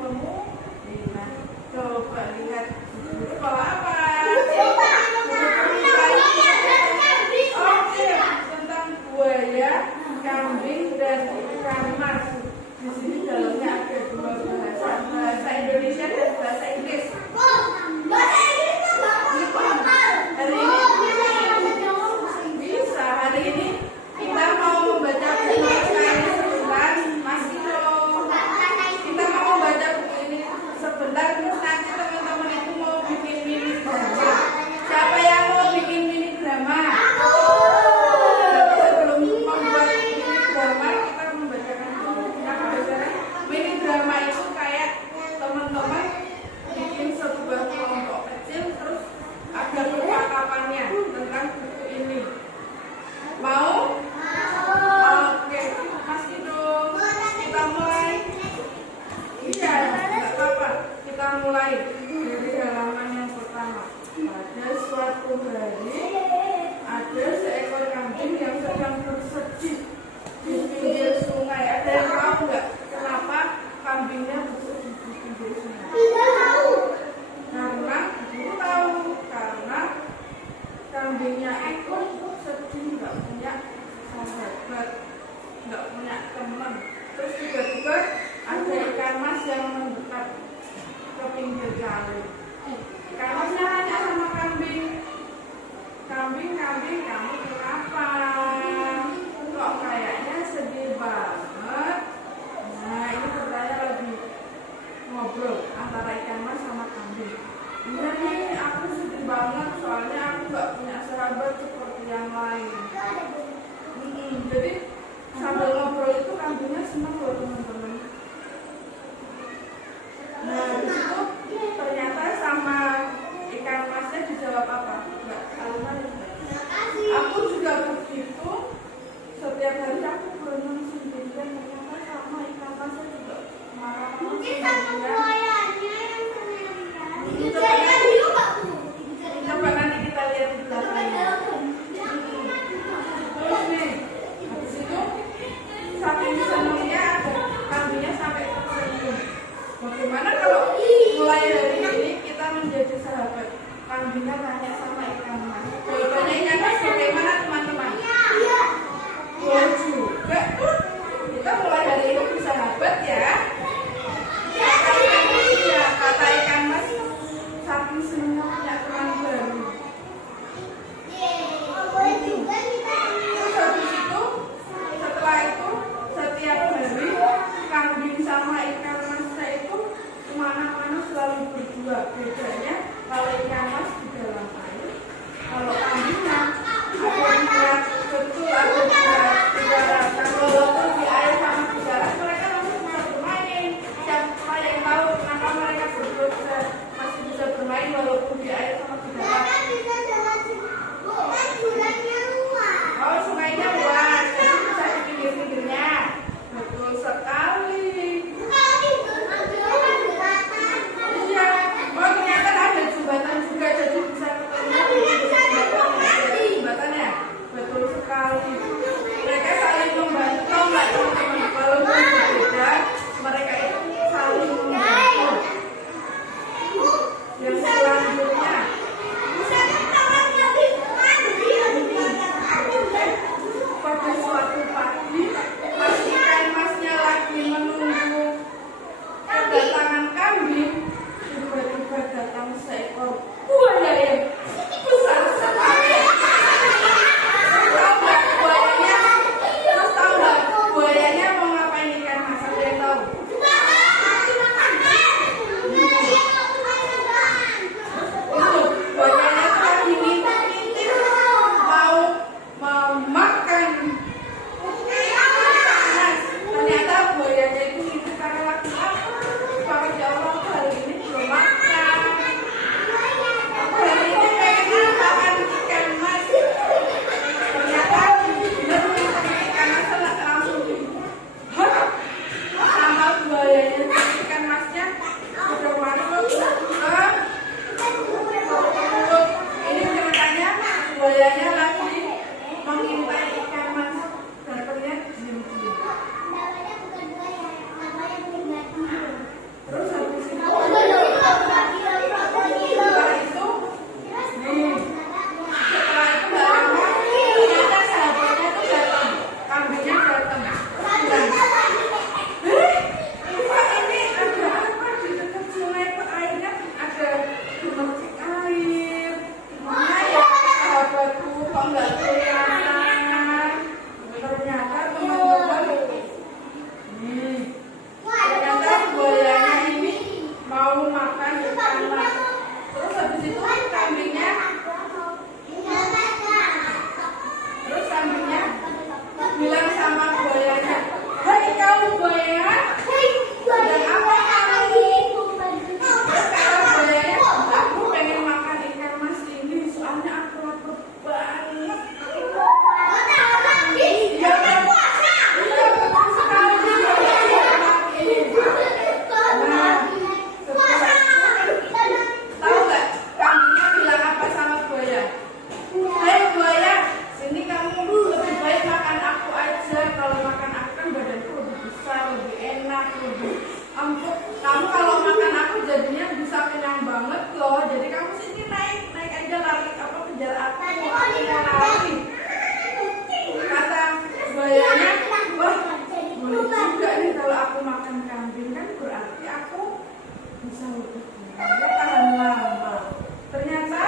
kamu. Nah, coba lihat. Itu bawa apa? Oke, tentang buaya, kambing, dan ikan mas. Di sini dalamnya ada dua bahasa, bahasa Indonesia dan bahasa Inggris. Hari ini bisa, hari ini kita mau membaca buku ini sebentar, Mas Ino. Kita mau membaca buku ini sebentar, terus nanti teman-teman itu mau bikin mini drama. Siapa yang mau bikin mini drama? Sebelum membuat mini drama, kita membacakan dulu. Kita membacakan mini drama itu kayak teman-teman bikin sebuah kelompok kecil, terus ada percakapannya tentang buku ini. Mau? Oke, Mas Kidung, kita mulai. Iya, tidak apa-apa. Kita mulai dari halaman yang pertama. Pada suatu hari, ada seekor kambing yang sedang bersedih di pinggir sungai. Ada yang tahu nggak kenapa kambingnya bersedih di pinggir sungai? Karena ibu tahu, karena kambingnya itu sedih, nggak punya sahabat, nggak punya teman. Terus tiba-tiba ada ikan mas yang mendekat ke pinggir kali. Ikan masnya nanya sama kambing, kambing, kamu kenapa? Kok kayaknya sedih banget? Nah, ini bertanya lagi, ngobrol antara ikan mas sama kambing. Iya nih, aku sedih banget soalnya aku nggak punya sahabat seperti yang lain. Jadi sambil ngobrol itu kambingnya senang loh teman-teman. Nah, disitu ternyata sama ikan masnya dijawab apa? Enggak, kalimat. Aku juga begitu. Setiap hari aku berenang sendirian, ternyata sama ikan masnya juga marah-marah. Coba nanti kita lihat di belakangnya. Terus nih, habis itu saking senangnya kambingnya sampai tersenyum. Bagaimana kalau mulai hari ini kita menjadi sahabat? Kambingnya tanya sama ikan mas. Jawabannya ikan mas bagaimana teman-teman? Boleh juga. Kita mulai hari ini bersahabat ya. Kata ikan mas, saking senangnya punya teman baru. Terus habis itu, setelah itu, setiap hari kambing sama ikan mas itu kemana-mana selalu berdua. Bedanya kalau ikan mas di dalam air, kalau kambingnya ada di darat, betul ada di darat. Walaupun di air sama di darat, mereka masih bisa bermain. Siapa yang tahu kenapa mereka berdua masih bisa bermain walaupun di air sama di darat? Oh, sungainya luas, jadi bisa di pinggir-pinggirnya. Betul sekali. Iya. Oh, ternyata ada jembatan juga, jadi bisa ketemu di jembatan. Jembatannya, betul sekali. Dia tahan lama. Ternyata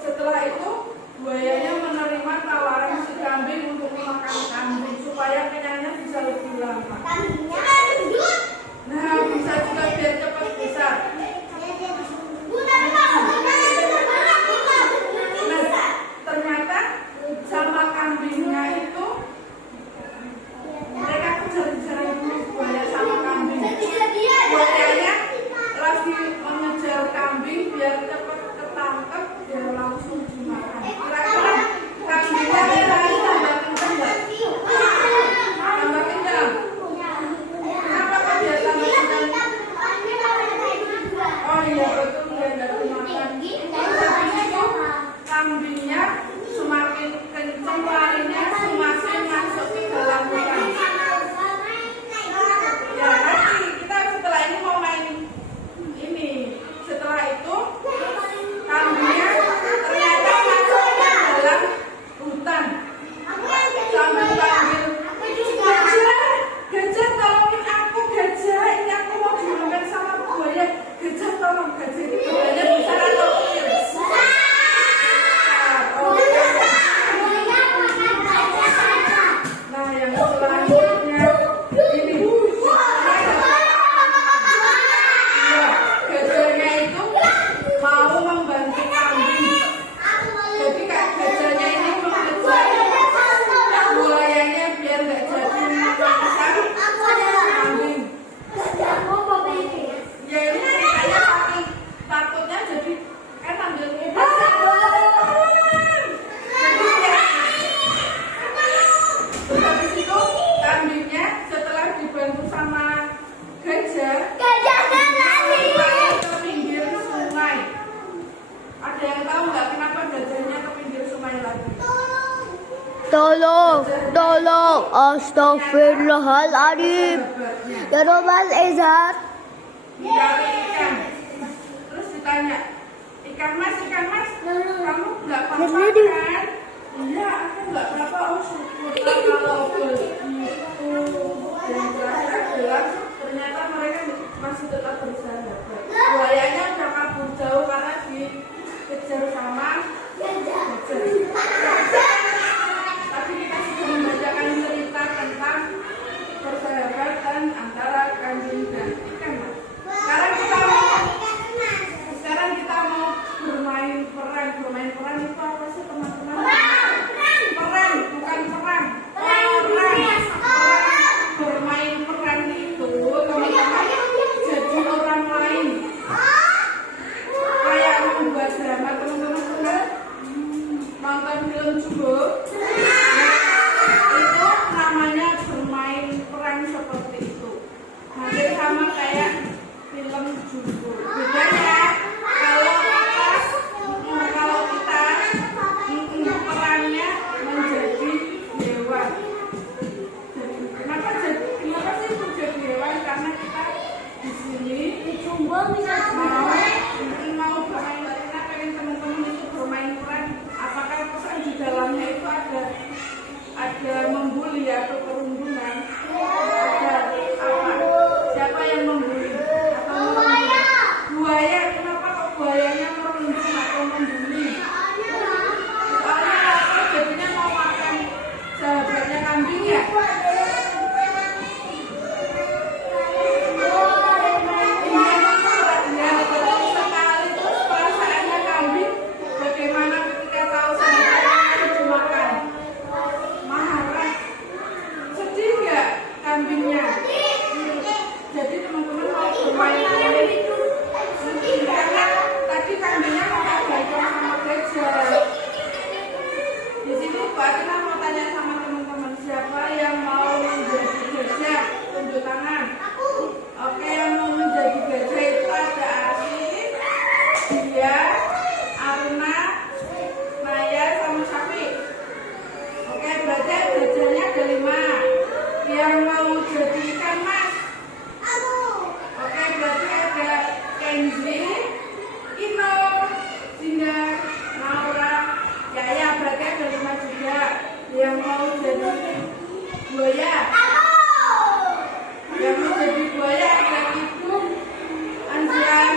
setelah itu buayanya menerima tawaran si kambing untuk memakan kambing supaya kenyangnya bisa lebih lama. Nah, bisa juga biar cepat besar. Nah, ternyata sama kambingnya itu mereka kejar-kejaran dulu buaya sama kambing. Buayanya lagi mengejar kambing biar cepat ketangkep biar langsung dimakan. Kira-kira kambingnya lari tambah kencang nggak? Tambah kencang. Kenapa kok dia tambah kencang? Oh iya betul, dia nggak dimakan. Habis itu kambingnya semakin kencang larinya, semakin masuk ke dalam hutan. Ya nanti kita setelah ini mau main ini. Setelah itu kambingnya ternyata masuk ke dalam hutan sambil panggil, gajah tolongin aku, gajah ini aku mau dimakan sama buaya, gajah tolong, gajah itu buayanya besar atau kecil? Nah yang selanjutnya ini gajahnya itu mau membantu kambing. Jadi gajahnya ini mengejar buayanya biar nggak jadi makan kambing. Ya ini ceritanya saking takutnya jadi ambil habis itu kambingnya setelah dibantu sama gajah ke pinggir sungai. Ada yang tahu nggak kenapa gajahnya ke pinggir sungai lagi? Tolong, astagfirullahaladzim. Ya Rabbal Izzat. Mencari ikan. Terus ditanya, ikan mas, kamu nggak apa-apa kan? Iya, aku nggak apa-apa. Oh syukur kalau begitu. Dan terakhir adalah ternyata mereka masih tetap bersahabat. Buayanya udah kabur jauh karena dikejar sama gajah. Tadi kita sudah membacakan cerita tentang persahabatan antara kambing dan ikan. Sekarang kita mau bermain peran. Bermain peran itu apa sih teman-teman? Peran, bukan perang. Bermain peran itu teman-teman jadi orang lain. Kayak membuat drama, teman-teman pernah nonton film Jumbo? Itu namanya bermain peran seperti itu. Hampir sama kayak film Jumbo. Bedanya kalau kita perannya menjadi hewan. Kenapa sih menjadi hewan? Karena kita di sini mau bermain. Kita pengen teman-teman itu bermain peran. Apakah pesan di dalamnya itu ada membuli atau perundungan? Ada apa? Siapa yang membuli atau membuli? Buaya. Kenapa kok buayanya merundung atau membuli? Soalnya apa? Jadinya mau makan sahabatnya kambing ya? Iya, betul sekali. Terus perasaannya kambing bagaimana ketika tahu sahabatnya harus dimakan? Marah. Sedih nggak kambingnya? Jadi teman-teman mau bermain karena tadi kambingnya mau belajar sama gajah. Di sini Bu Atina mau tanya sama teman-teman, siapa yang mau menjadi gajah? Tunjuk tangan. Oke, yang mau menjadi gajah itu ada Asih, Dia, Aruna, Maya, sama Syafi. Oke, berarti gajahnya ada 5. Yang mau jadi ikan mas? Oke, berarti ada Kenzi, Ino, Dinda, Naura, Yaya. Berarti ada 5 juga. Yang mau jadi buaya? Yang mau jadi buaya ada Ibu, Anjian,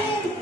ini